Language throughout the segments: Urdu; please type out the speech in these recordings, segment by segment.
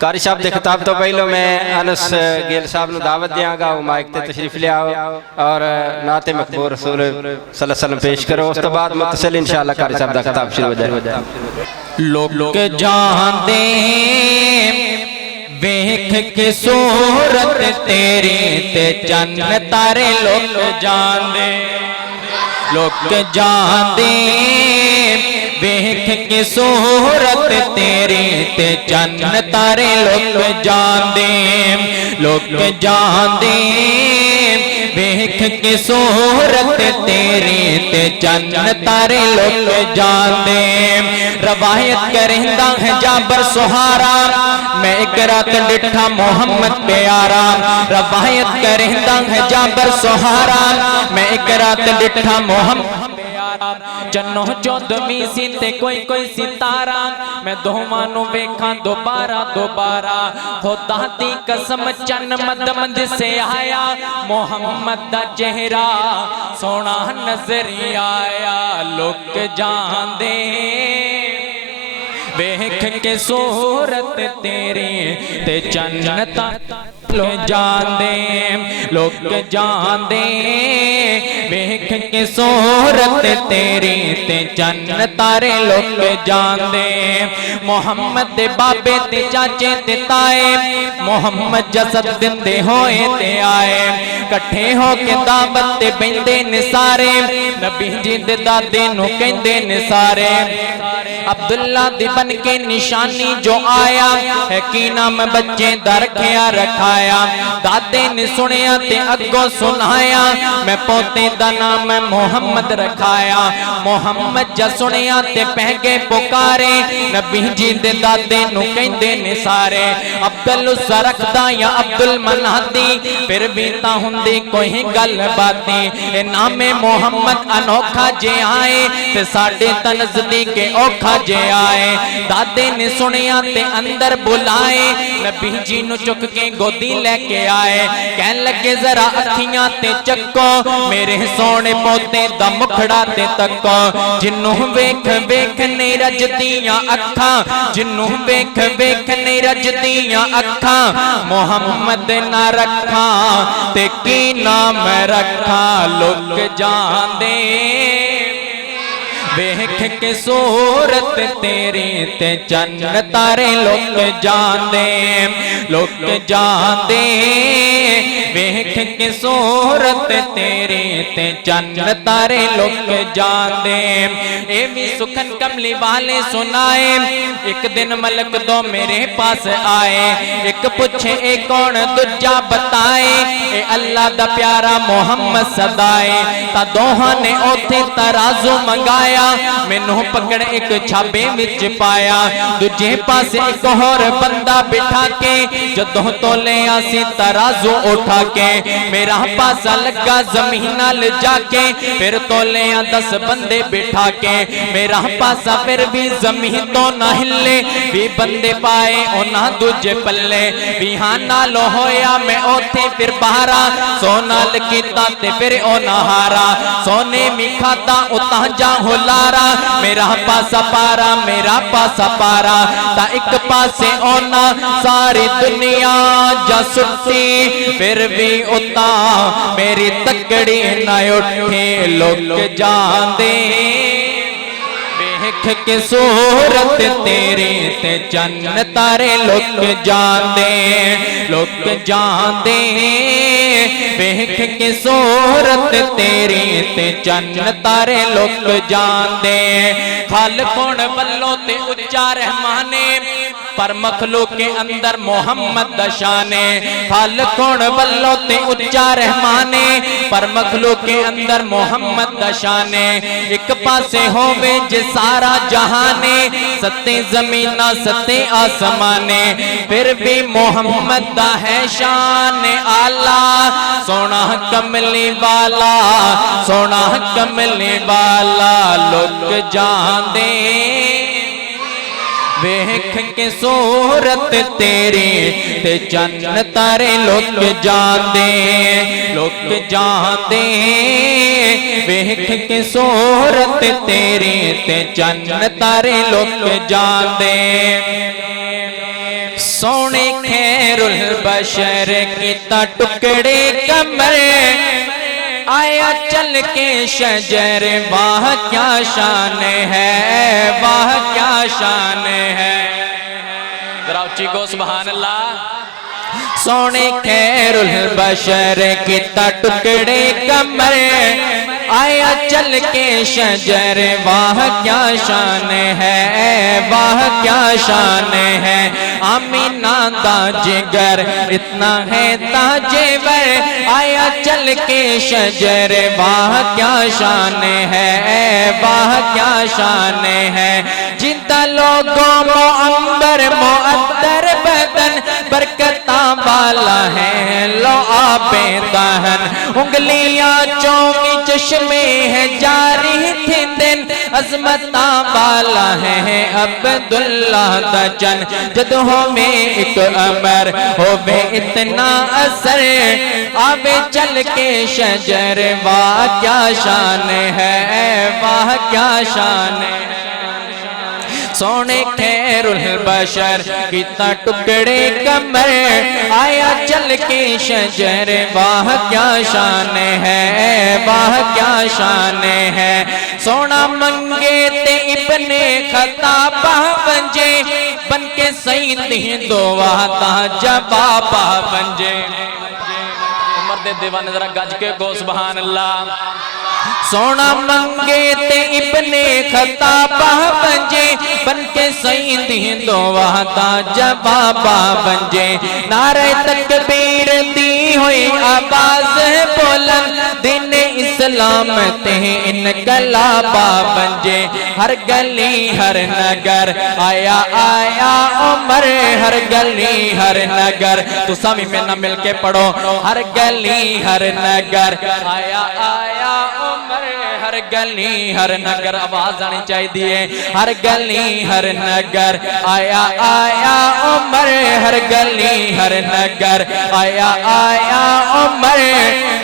قاری صاحب دے خطاب تو پہلو میں انس گیل صاحب نو دعوت دیاں گا، وہ مائک تے تشریف لے آؤ اور نعت مقبول رسول صلی اللہ علیہ وسلم پیش کرو، اس تو بعد متصل انشاءاللہ قاری صاحب دا خطاب شروع ہو جائے۔ لوگ جان دیں ویکھ کے صورت تیری تے چند تارے لوگ جان دیں، لوگ جان دیں ویکھ کے صورت تیری تے چند تارے لوگ جان دیں، لوگ جان دیں ویکھ کے صورت تیری تے چند تارے لوگ جان دیں۔ روایت کرندہ ہے جابر سہارا، میں ایک رات ڈٹھا محمد پیارا، روایت کرندہ ہے جابر سہارا، میں ایک رات ڈٹھا محمد پیارا، جنوں چودھویں سی تے کوئی کوئی ستارہ، میں دومانوں ویکھاں دوبارہ دوبارہ، خدا دی قسم چن مد مد سے آیا، محمد دا چہرہ سونا نظری آیا، لوگ جان دیں ویکھ کے صورت تیری تے چند لوگ جان دیں، لوگ جان دیں ویکھ کے صورت تیری تے چند تارے لوگ جان دیں۔ محمد دے بابے تے چاچے تے تائے، محمد جسد دندے ہوئے تے آئے، کٹھے ہو کے دعوت تے بیندے نسارے، نبی جی دے دادے نو کہندے نسارے، عبداللہ دی بن کے نشانی جو آیا ہے کی نام بچے در کھیا رکھایا، دادے نے سنیا تے اگو سنایا، میں پوتے دا نام محمد رکھایا، محمد جا سنیا تے پہنگے پکارے، نبی جی دے دادے نو کہندے نسارے، عبدالعزا رکھدا یا عبدالمنادی، پھر بھی تا ہندی کوئی گل باتی، اے نام محمد انوکھا جے آئے تے ساڑے تنزدی کے اوکھا جے آئے، دادے نے سنیا تے اندر بلائے، نبی جی نو چک کے گودی لے کے آئے، کہن لگے ذرا اکھیاں تے چکو، میرے سونے پوتے دا مکھڑا تے تکو، جنوں ویکھ ویکھ نہیں رجدیاں اکھاں، جنوں ویکھ ویکھ نہیں رجدیاں اکھاں، محمد نہ رکھاں تے کی نام رکھاں، لوگ جان دیں ویکھ کے صورت تیری تے چند تارے لوگ جان دیں، لوگ جان دیں ویکھ کے صورت تیری تے چند تارے لوگ جان دیں۔ اے بھی سکھن کملی والے سنائے، ایک دن ملک دو میرے پاس آئے، ایک پوچھے اے کون دجا بتائے، اے اللہ دا پیارا محمد صدائے، تا دوہاں نے اوتھے ترازو منگایا، میں نو پکڑ ایک چھابے وچ پایا، دجے پاس ایک اور بندہ بٹھا کے، جدوں تو لے آسی ترازو اٹھا کے، میرا پاسا لگا زمینہ لے جا کے، پھر تو لے آ 10 بندے بٹھا کے، میرا پاسا پھر بھی زمین تو نہ ہلے، بھی بندے پائے اونا دجے پلے، بھی ہاں نالو ہویا میں اوتھے پھر بہارا، سونا لکیتا تے پھر اونا ہارا، سونے می کھاتا اتاں جا ہلارا، میرا پاسا پارا میرا پاسا پارا، تا ایک پاسے اونا ساری دنیا جا سٹی، پھر بھی اتا میری تکڑی نہ اٹھے، لوگ جان دیں ویکھ کے صورت تیری تے چند تارے لوگ جان دیں، لوگ جان دیں ویکھ کے صورت تیری تے چند تارے لوگ جان دیں۔ خالقون بلو تے اچا رحمانے، پر مخلوق کے اندر محمد دشانے، خالقون بلو تے اچا رحمانے، پر مخلوق کے اندر محمد دشانے، ایک پاسے ہووے جے سارا جہانے، ستے زمینہ ستے آسمانے، پھر بھی محمد دا ہے شان آلہ، سونا کملی والا سونا کملی والا، لوگ جان دیں ویکھ کے صورت تیری تے چند تارے لوگ جان دیں، لوگ جان دیں ویکھ کے صورت تیری تے چند تارے لوگ جان دیں۔ سونے خیر البشر کیتا ٹکڑے کمر آیا چل کے شجر واہ کیا شان ہے واہ کیا شان ہے ذرا اچھی کو سبحان اللہ سونے خیر البشر کیتا ٹکڑے کمر آیا چل کے شجر واہ کیا شان ہے واہ کیا شان ہے آمینہ دا جگر اتنا ہے تاجور آیا چل کے شجر واہ کیا شان ہے واہ کیا شان ہے جنتا لوگوں معمبر معطر بدن برکتاں والا ہے لو آبے دہن انگلیاں چونکی چشمے ہے جاری تھے دن عظمتاں والا ہے عبداللہ دا چن جدہوں میں ایک امر ہووے اتنا اثر آوے چل کے شجر واہ کیا شان ہے واہ کیا شان ہے سونے خیر البشر کیتا ٹکڑے کمر آیا چل کے شجر واہ کیا شان ہے واہ کیا شان ہے سونا منگے تے ابن خطابہ بنجے بن کے سیدی دعا تا جوابہ بنجے عمر دے دیوانے ذرا گج کے گو سبحان اللہ سونا منگے تے ابن خطابہ بنجے بن کے سیدی دعا تا جوابہ بنجے نعرہ تکبیر دی ہوئی آواز بلند دین اسلام تے انقلابہ بنجے ہر گلی ہر نگر آیا آیا عمر ہر گلی ہر نگر تو سامی میں نہ مل کے پڑھو ہر گلی ہر نگر آیا آیا عمر ہر گلی ہر نگر آواز آنی چاہی دیئے ہر گلی ہر نگر آیا آیا عمر ہر گلی ہر نگر آیا آیا عمر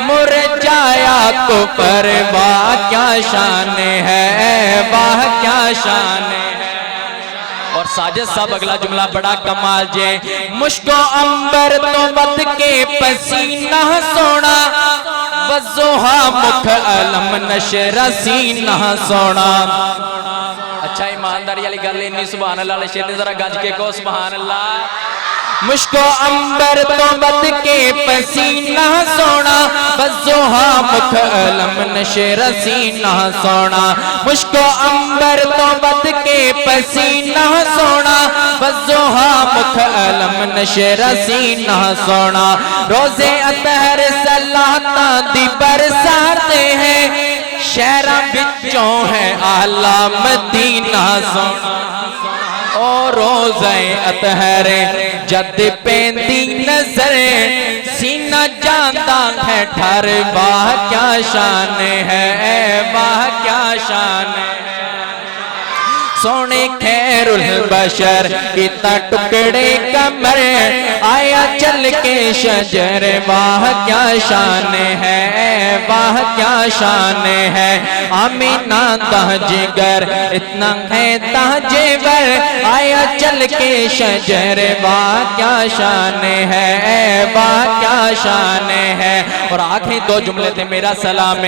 مرجایا کفر واہ کیا شان ہے واہ کیا شان ہے اور ساجد صاحب اگلا جملہ بڑا کمال جے مشک و عنبر تو بد کے پسینہ سونا وضحا مکھ علم نشر سینہ سونا اچھا ایمانداری علی گل انی سبحان اللہ علیہ شیر نے ذرا گج کے کو سبحان اللہ مشک و عنبر تو بد کے پسینہ سونا وضحا مکھ علم نشر سینہ سونا مشک و عنبر تو بد کے پسینہ سونا وضحا مکھ علم نشر سینہ سونا روزے اطہر صلاحاں دی برساتے ہیں شہراں بچوں ہے اعلیٰ مدینہ سونا اور روزے اطہر جد پیندی نظر سینہ جاندہ ہے ٹھر واہ کیا شان ہے واہ کیا شان ہے سونے خیر البشر کیتا ٹکڑے کمر آیا چل کے شجر واہ کیا شان ہے واہ کیا شان ہے آمینہ دا جگر اتنا ہے تاجور آیا چل کے شجر واہ کیا شان ہے واہ کیا شان ہے اور آخری دو جملے تھے میرا سلام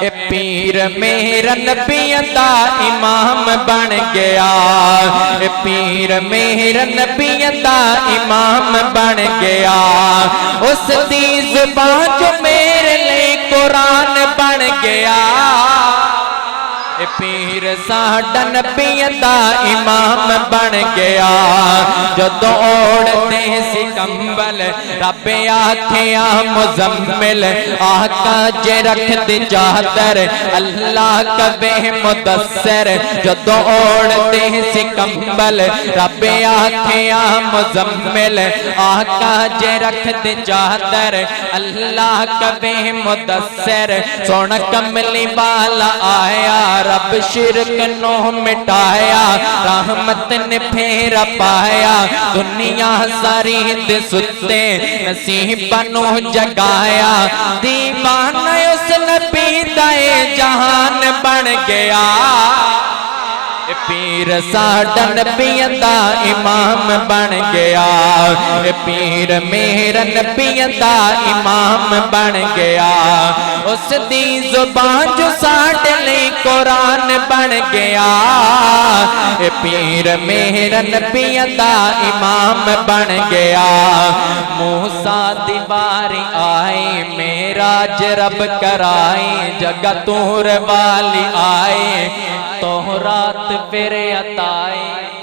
اے پیر میرا نبی عطا امام بن گیا اے پیر میرا نبی عطا امام بن گیا اس دی زبان جو میرے لئے قرآن بن گیا اے پیر ساڈا نبی عطا امام بن گیا جو دوڑتے سی کمبل رب آکھیا مزمل آقا جے رکھ دی چادر اللہ کبے مدثر جو دوڑتے سی کمبل رب آکھیا مزمل آقا جے رکھ دی چادر اللہ کبے مدثر سونا کملی والا آیا رب شرک نو مٹایا رحمت نے پھیرا پایا دنیا ساری دے ستے نصیبہ نو جگایا دیوانہ اس نبی دائے جہان بن گیا پیر ساڈا نبیاں دا امام بن گیا پیر میرا نبیاں دا امام بن گیا اس دی زبان جو ساڈے لئی قرآن بن گیا پیر میرا نبیاں دا امام بن گیا موسیٰ دی باری آئی معراج رب کرائے جگہ طور والی آئے توحرات پھر عطائے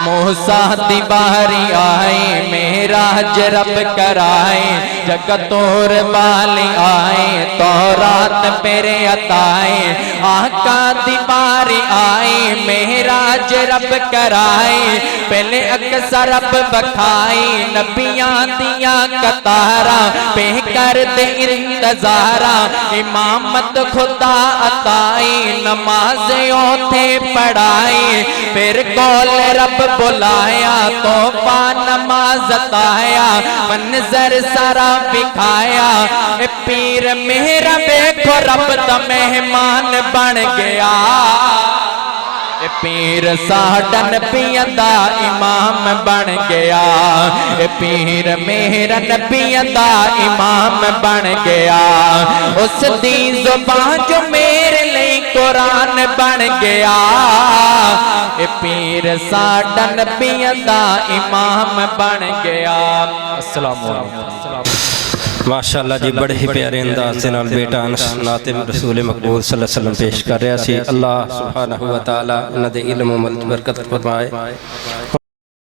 موسیٰ دی باری آئے معراج رب کرائے جگہ طور والی آئے توحرات پھر عطائے آقا دی باری آئے معراج رب کرائے پہلے اکثر رب بکھائی نبیاں دیا قطارا پہ کر دے انتظارا امامت خدا عطائی نمازوں تھے پڑھائی پھر کول رب بلایا توفہ نماز عطایا منظر سارا بکھایا پیر میرا دیکھو رب دا مہمان بن گیا پیر ساڈا نبیاں دا امام بن گیا پیر میرا نبیاں دا امام بن گیا اس دی زبان جو میرے لئی قرآن بن گیا پیر ساڈا نبیاں دا امام بن گیا السلام علیکم ماشاءاللہ جی بڑے ہی پیارے انداز نال بیٹا انس نعت رسول مقبول صلی اللہ علیہ وسلم پیش کر رہا سی اللہ سبحانہ و تعالی انہاں دے علم و عمل برکت فرمائے